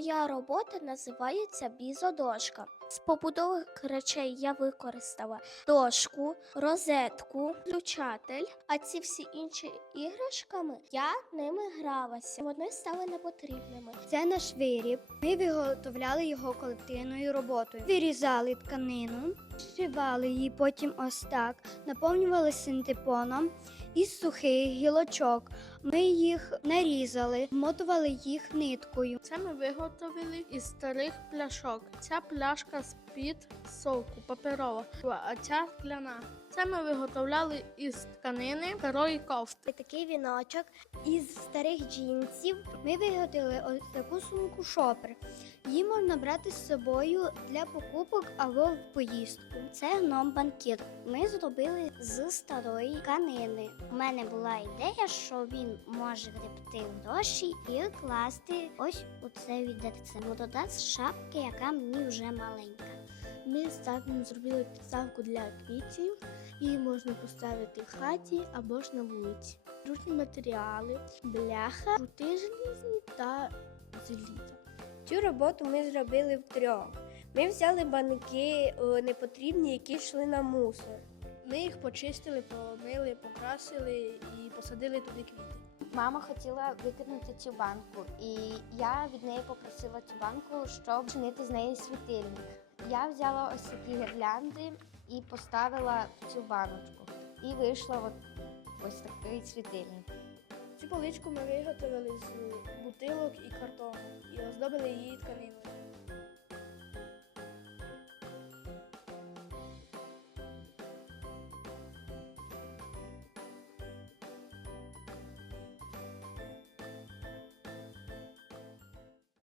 Моя робота називається бізодошка. З побудових речей я використала дошку, розетку, включатель, а ці всі інші іграшками я ними гралася. Вони стали непотрібними. Це наш виріб. Ми виготовляли його колективною роботою. Вирізали тканину, зшивали її потім ось так, наповнювали синтепоном із сухих гілочок. Ми їх нарізали, вмотували їх ниткою. Це ми виготовили із старих пляшок. Ця пляшка з-під соку паперова, а ця скляна. Це ми виготовляли із тканини старої кофти. Такий віночок із старих джинсів. Ми виготовили ось таку сумку шопер. Її можна брати з собою для покупок або в поїздку. Це гном банкір. Ми зробили з старої тканини. У мене була ідея, що він може гребти в гроші і класти ось у це відерце. Вода з шапки, яка мені вже маленька. Ми ставимо зробили підставку для квітів. Її можна поставити в хаті або ж на вулиці. Ручні матеріали, бляха, жути желізні та зеліта. Цю роботу ми зробили втрьох. Ми взяли банки е, непотрібні, які йшли на мусор. Ми їх почистили, помили, покрасили і посадили туди квіти. Мама хотіла викинути цю банку, і я від неї попросила цю банку, щоб чинити з неї світильник. Я взяла ось такі гірлянди і поставила в цю баночку. І вийшла от ось такий світильник. Цю поличку ми виготовили з бутилок і картону і оздобили її тканиною.